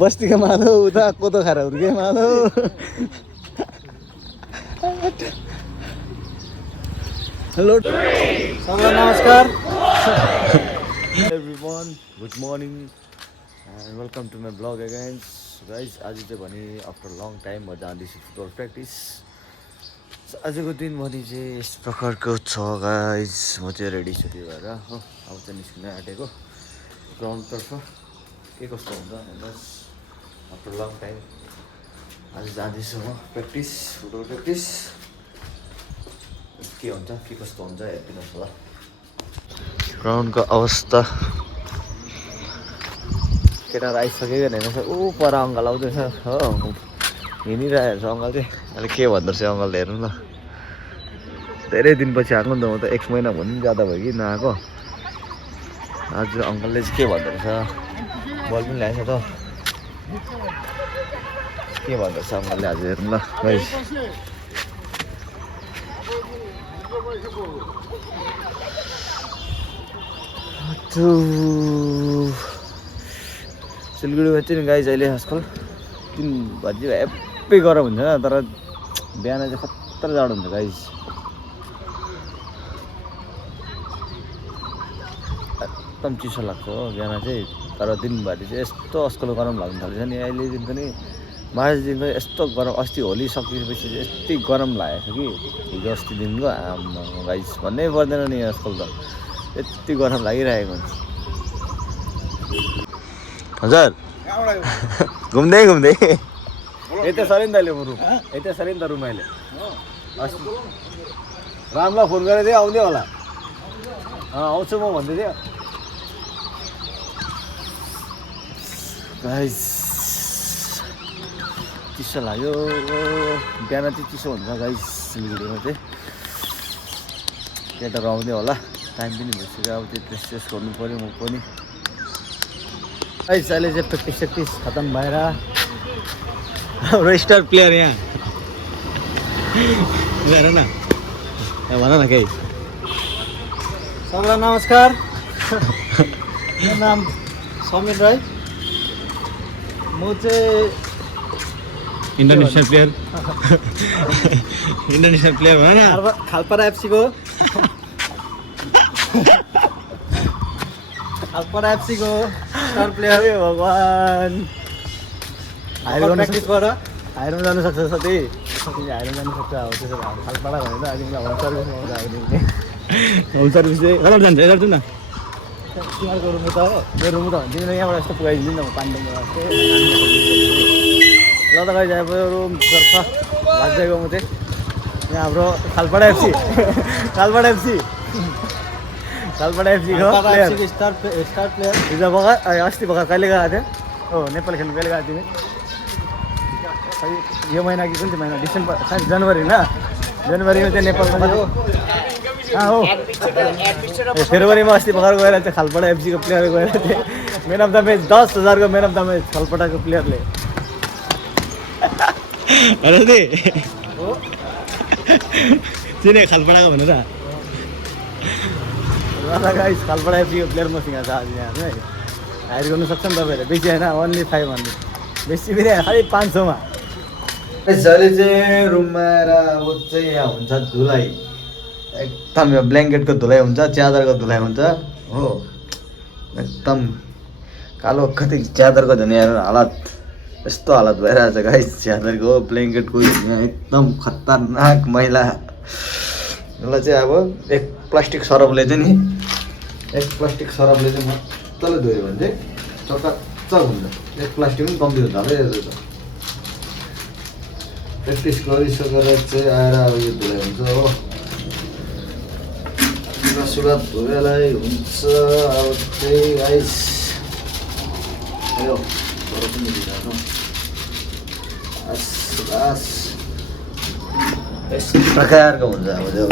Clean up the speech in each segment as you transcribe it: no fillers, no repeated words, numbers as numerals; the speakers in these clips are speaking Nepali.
बस्तीको मालो उता कोदो खाएर हुर्के मालो हेलो सबैलाई नमस्कार everyone good morning and welcome to my blog again guys आज चाहिँ भने आफ्टर लङ टाइम म जाँदैछु फुटबल प्र्याक्टिस आजको दिन भने चाहिँ यस प्रकारको छ गाइज म चाहिँ रेडी छु त्यो भएर हो अब चाहिँ निस्किन आँटेको ग्राउन्डतर्फ के कस्तो हुन्छ हेर्नुहोस् आफ्टर लङ टाइम आज जाँदैछु म प्र्याक्टिस फुटबल प्र्याक्टिस के हुन्छ के कस्तो हुन्छ हेरिदिनुहोस् होला ग्राउन्डको अवस्था केटाहरू आइसकेको हेर्नुहोस् ऊ पर अङ्कल आउँदैछ हो हिँडिरहेको छ अङ्कल चाहिँ अहिले के भन्दो रहेछ अङ्कलले हेर्नु ल धेरै दिनपछि आएको नि त म त 1 महिना भन्नु पनि ज्यादा भयो कि नआएको आज अङ्कलले चाहिँ के भन्दो रहेछ बल पनि ल्याएछ त के भन्दो रहेछ अङ्कलले आज हेर्नु ल गाइस सिलगढीमा चाहिँ नि गाइज अहिले आजकल 3 बजी हेप्पी गरम हुन्छ तर बिहान चाहिँ खतरा जाडो हुन्छ गाइज एकदम चिसो लाग्छ हो बिहान चाहिँ तर दिनभरि चाहिँ यस्तो अस्कल गरम लाग्नु थाल्छ नि अहिलेदेखि पनि मार्चदेखिको यस्तो गरम अस्ति होली सकिएपछि चाहिँ यति गरम लागेको छ कि हिजो अस्तिदेखिको गाइज भन्नै पर्दैन नि आजकल त यति गरम लागिरहेको हुन्छ हजुर घुम्दै घुम्दै यता सरी नि त अहिले रुम यता सरी नि त रुम अहिले रामलाई फोन गरेको थिएँ आउँदै होला आउँछु म भन्दै थियो गाइस चिसो लाग्यो बिहान चाहिँ चिसो हुन्छ गाइस सिलगढीमा चाहिँ केटाहरू आउँदै होला टाइम पनि भइसक्यो अब त्यो ड्रेस सेस गर्नु पऱ्यो म पनि गाइस अहिले चाहिँ प्र्याक्टिस खतम भएर हाम्रो स्टार प्लेयर यहाँ हेर न भन न केही सबैलाई नमस्कार मेरो नाम समीर राई म चाहिँ इन्टरनेसनल प्लेयर भन न खालपाडा एफसीको खालपाडा एफसीको स्टार प्लेयर भगवान् हाइरमा जानु सक्छ साथी हाइरमा जानु सक्छ अब त्यसो भए खालपाडा भनेर अहिले होम सर्भिसमा होम सर्भिस चाहिँ कता जान्छ यता जाउँ न तिमीहरूको रुम त हो मेरो रुम त हो तिमीले यहाँबाट यस्तो पुगाइदिनु नि त म पानीमा ल त गाइस अब रुमतर्फ लाग्दैको म चाहिँ यहाँ हाम्रो खालपाडा एफसी खालपाडा एफसीको स्टार प्लेयर हिजो भर्खर अस्ति भर्खर कहिले गएको थियो हो नेपाल खेल्नु कहिले गएको तिमी यो महिना कि कुन चाहिँ महिना डिसेम्बर सायद जनवरीमा चाहिँ नेपालमा हो फेब्रुअरीमा अस्ति भर्खर गएर चाहिँ खालपाडा एफसीको प्लेयर गएर थिएँ म्यान अफ द म्याच 10,000को म्यान अफ द म्याच खालपाडाको प्लेयरले चिने खालपाडाको भनेर गाइस खालपाडा एफसीको प्लेयर मसँग छ आज यहाँ है हायर गर्नु सक्छ नि तपाईँहरूले बेसी होइन ओन्ली 500 बेसी पनि खालि 500मा जहिले चाहिँ रुममा आएर अब चाहिँ यहाँ हुन्छ धुलाइ एकदम यो ब्ल्याङ्केटको धुलाइ हुन्छ च्यादरको धुलाइ हुन्छ हो एकदम कालो कति च्यादरको झन् यहाँ हालत यस्तो हालत भइरहेछ गाइस च्यादरको ब्ल्याङ्केटको यहाँ एकदम खतरनाक मैला यसलाई चाहिँ अब एक प्लास्टिक सरफले चाहिँ मजाले धोयो भने चाहिँ चकाचक हुन्छ एक प्लास्टिक पनि कम्ती हुन्छ होला यो त प्र्याक्टिस गरिसकेर चाहिँ आएर अब यो धुलाइ हुन्छ हो सुरुवात धुलाइलाई हुन्छ अब चाहिँ गाइस यो पनि दिइरहेको यस प्रकारको हुन्छ अब त्यो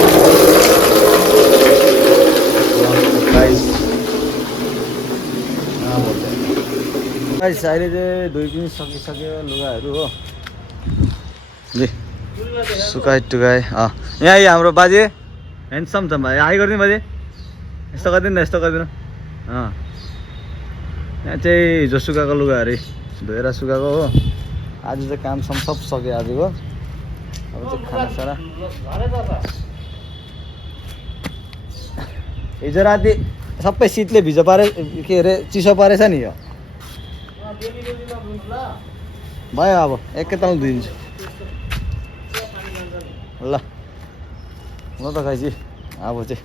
गाइस अहिले चाहिँ धोइ पनि सकिसक्यो लुगाहरू हो सुकाइ टुकाइ यहाँ हाम्रो बाजे ह्यान्डसम छ भाइ हाई गरिदिनु बाजे यस्तो गरिदिनु न यस्तो गरिदिनु यहाँ चाहिँ हिजो सुकाएको लुगाहरू धोएर सुकाएको हो। आज चाहिँ काम सब सक्यो आजको। अब चाहिँ खानासाना हिजो राति सबै शीतले भिजो पारे के अरे चिसो पारेछ नि यो भयो। अब एकैताल धुइदिन्छु ल ल त खाइसी। अब चाहिँ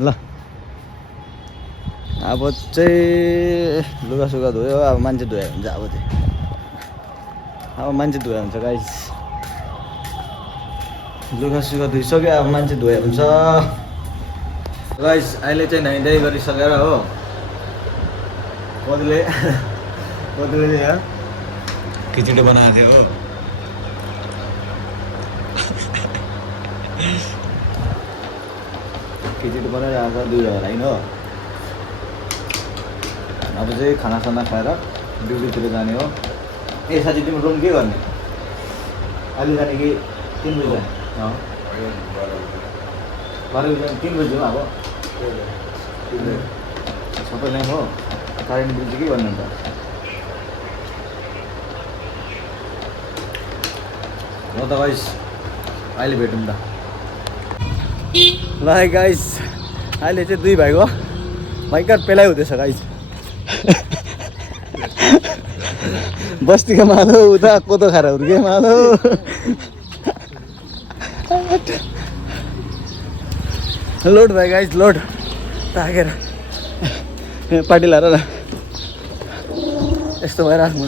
ल अब चाहिँ लुगासुगा धोयो। अब मान्छे धोयो हुन्छ। अब चाहिँ अब मान्छे धोयो हुन्छ गाइस। लुगासुगा धोइसक्यो। अब मान्छे धोयो हुन्छ गाइस। अहिले चाहिँ नुहाइधुवाइ गरिसकेर हो कतिले यहाँ खिचडी बनाएको थियो हो। खिचडी बनाइरहेको छ 2 हजार होइन हो। अब चाहिँ खानासाना खाएर ड्युटीतिर जाने हो। ए साथी तिम्रो रुम के गर्ने अहिले जाने कि 3 बजी जाने? 12 बजी 3 बजी हो। अब सबैलाई हो कारेन्ट बिल चाहिँ के गर्ने अन्त? ल त गाइस अहिले भेटौँ त। ल गाइस अहिले चाहिँ 2 भाइको भयङ्कर पेलाइ हुँदैछ गाइस। बस्तीको मालो उता कोदो खाएर हुर्के मालो। लोड भयो गाइस लोड ताकेर पार्टी लाएर यस्तो भइरहेको